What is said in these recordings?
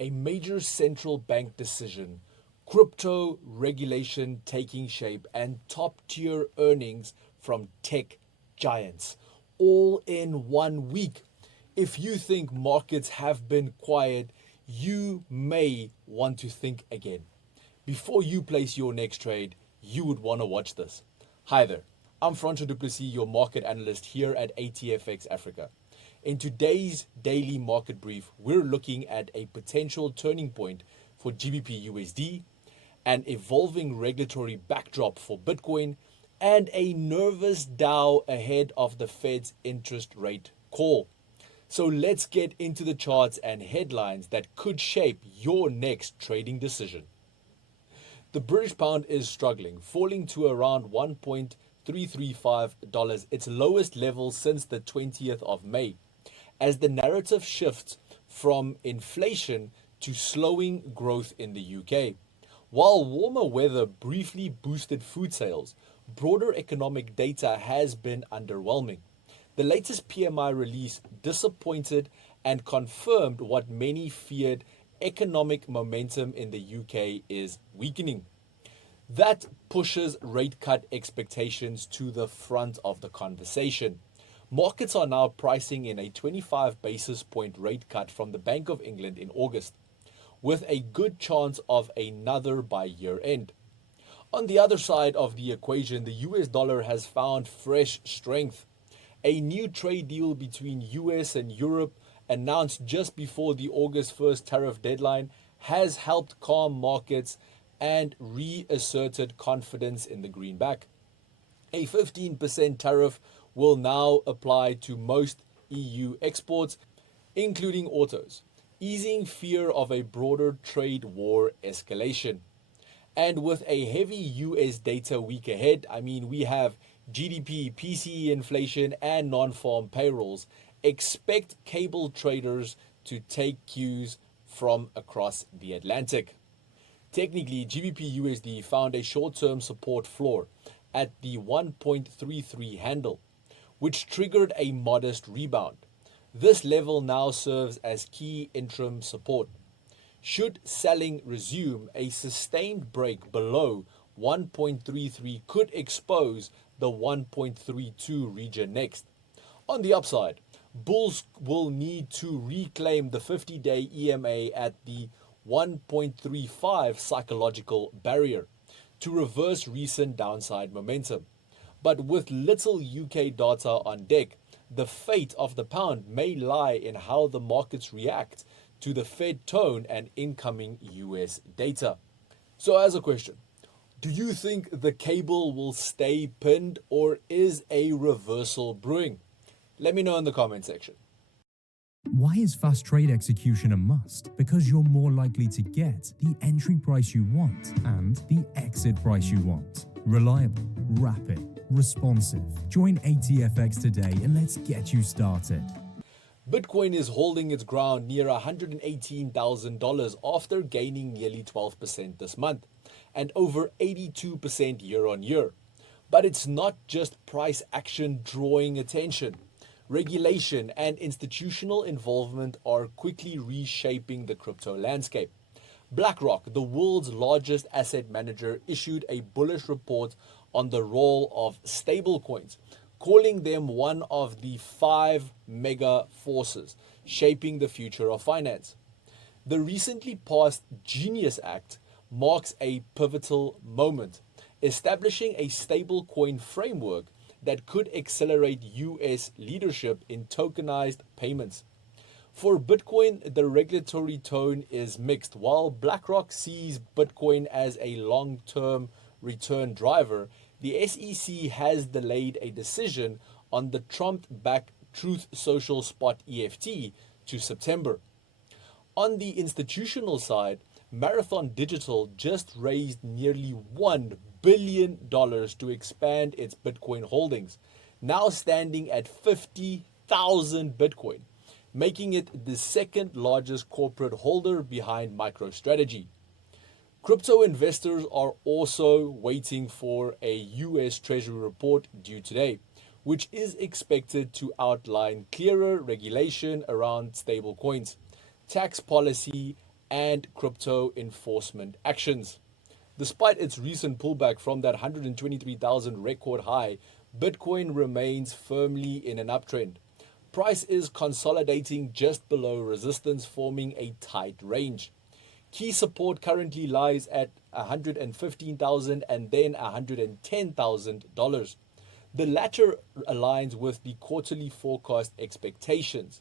A major central bank decision, crypto regulation taking shape, and top tier earnings from tech giants, all in 1 week. If you think markets have been quiet, you may want to think again. Before you place your next trade, you would want to watch this. Hi there, I'm Francois, your market analyst here at ATFX Africa. In today's daily market brief, we're looking at a potential turning point for GBP USD, an evolving regulatory backdrop for Bitcoin, and a nervous Dow ahead of the Fed's interest rate call. So let's get into the charts and headlines that could shape your next trading decision. The British pound is struggling, falling to around $1.335, its lowest level since the 20th of May, as the narrative shifts from inflation to slowing growth in the UK. While warmer weather briefly boosted food sales, broader economic data has been underwhelming. The latest PMI release disappointed and confirmed what many feared: economic momentum in the UK is weakening. That pushes rate cut expectations to the front of the conversation. Markets are now pricing in a 25 basis point rate cut from the Bank of England in August, with a good chance of another by year end. On the other side of the equation, the US dollar has found fresh strength. A new trade deal between US and Europe, announced just before the August 1st tariff deadline, has helped calm markets and reasserted confidence in the greenback. A 15% tariff will now apply to most EU exports, including autos, easing fear of a broader trade war escalation. And with a heavy US data week ahead, we have GDP, PCE inflation, and non-farm payrolls. Expect cable traders to take cues from across the Atlantic. Technically, GBP USD found a short-term support floor at the 1.33 handle, which triggered a modest rebound. This level now serves as key interim support. Should selling resume, a sustained break below 1.33 could expose the 1.32 region next. On the upside, bulls will need to reclaim the 50-day EMA at the 1.35 psychological barrier to reverse recent downside momentum. But with little UK data on deck, the fate of the pound may lie in how the markets react to the Fed tone and incoming US data. So as a question, do you think the cable will stay pinned, or is a reversal brewing? Let me know in the comment section. Why is fast trade execution a must? Because you're more likely to get the entry price you want and the exit price you want. Reliable, rapid, responsive. Join ATFX today and let's get you started. Bitcoin is holding its ground near $118,000 after gaining nearly 12% this month and over 82% year on year. But it's not just price action drawing attention. Regulation and institutional involvement are quickly reshaping the crypto landscape. BlackRock, the world's largest asset manager, issued a bullish report on the role of stablecoins, calling them one of the 5 mega forces shaping the future of finance. The recently passed Genius Act marks a pivotal moment, establishing a stablecoin framework that could accelerate US leadership in tokenized payments. For Bitcoin, the regulatory tone is mixed. While BlackRock sees Bitcoin as a long-term return driver, the SEC has delayed a decision on the Trump-backed Truth Social Spot EFT to September. On the institutional side, Marathon Digital just raised nearly $1 billion to expand its Bitcoin holdings, now standing at 50,000 Bitcoin, making it the second largest corporate holder behind MicroStrategy. Crypto investors are also waiting for a US Treasury report due today, which is expected to outline clearer regulation around stablecoins, tax policy, and crypto enforcement actions. Despite its recent pullback from that 123,000 record high, Bitcoin remains firmly in an uptrend. Price is consolidating just below resistance, forming a tight range. Key support currently lies at $115,000 and then $110,000. The latter aligns with the quarterly forecast expectations.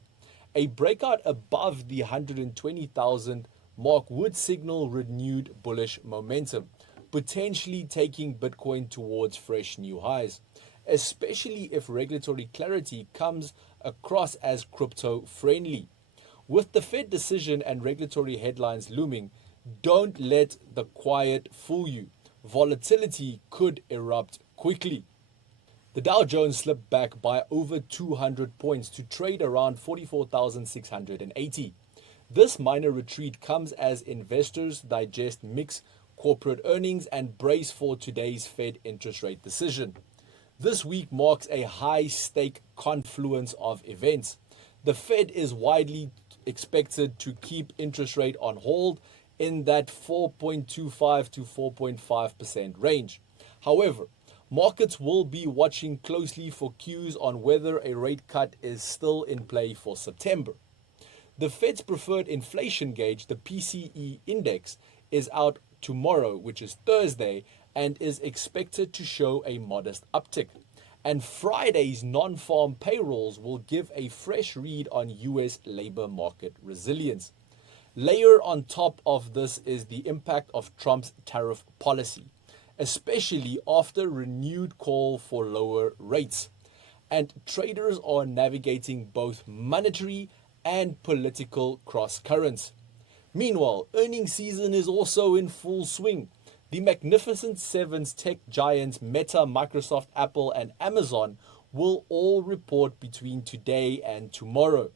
A breakout above the 120,000 mark would signal renewed bullish momentum, potentially taking Bitcoin towards fresh new highs, especially if regulatory clarity comes across as crypto friendly. With the Fed decision and regulatory headlines looming, don't let the quiet fool you. Volatility could erupt quickly. The Dow Jones slipped back by over 200 points to trade around 44,680. This minor retreat comes as investors digest mixed corporate earnings and brace for today's Fed interest rate decision. This week marks a high-stake confluence of events. The Fed is widely expected to keep interest rate on hold in that 4.25 to 4.5% range. However, markets will be watching closely for cues on whether a rate cut is still in play for September. The Fed's preferred inflation gauge, the PCE index, is out tomorrow, which is Thursday, and is expected to show a modest uptick. And Friday's non-farm payrolls will give a fresh read on US labor market resilience. Layer on top of this is the impact of Trump's tariff policy, especially after renewed call for lower rates. And traders are navigating both monetary and political cross currents. Meanwhile, earnings season is also in full swing. The Magnificent Seven's tech giants Meta, Microsoft, Apple, and Amazon will all report between today and tomorrow.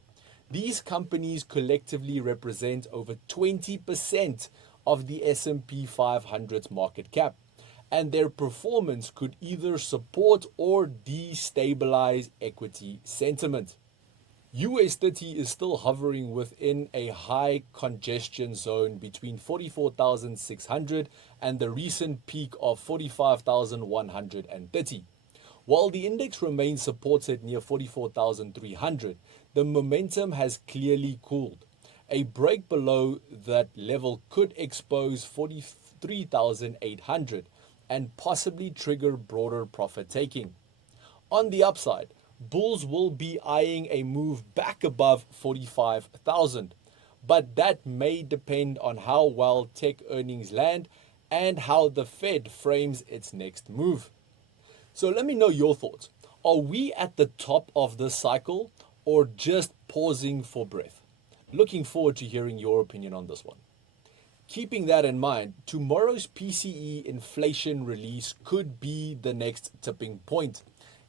These companies collectively represent over 20% of the S&P 500's market cap, and their performance could either support or destabilize equity sentiment. US 30 is still hovering within a high congestion zone between 44,600 and the recent peak of 45,130. While the index remains supported near 44,300, the momentum has clearly cooled. A break below that level could expose 43,800 and possibly trigger broader profit taking. On the upside, bulls will be eyeing a move back above 45,000, but that may depend on how well tech earnings land and how the Fed frames its next move. So let me know your thoughts. Are we at the top of this cycle or just pausing for breath? Looking forward to hearing your opinion on this one. Keeping that in mind, tomorrow's PCE inflation release could be the next tipping point.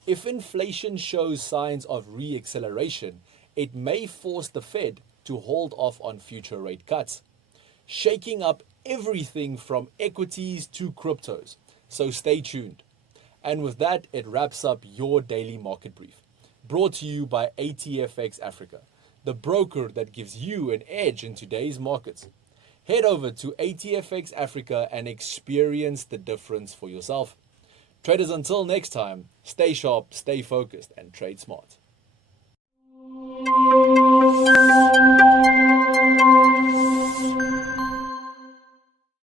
If inflation shows signs of re-acceleration, it may force the Fed to hold off on future rate cuts, shaking up everything from equities to cryptos. So stay tuned. And with that, it wraps up your daily market brief, brought to you by ATFX Africa, the broker that gives you an edge in today's markets. Head over to ATFX Africa and experience the difference for yourself. Traders, until next time, stay sharp, stay focused, and trade smart.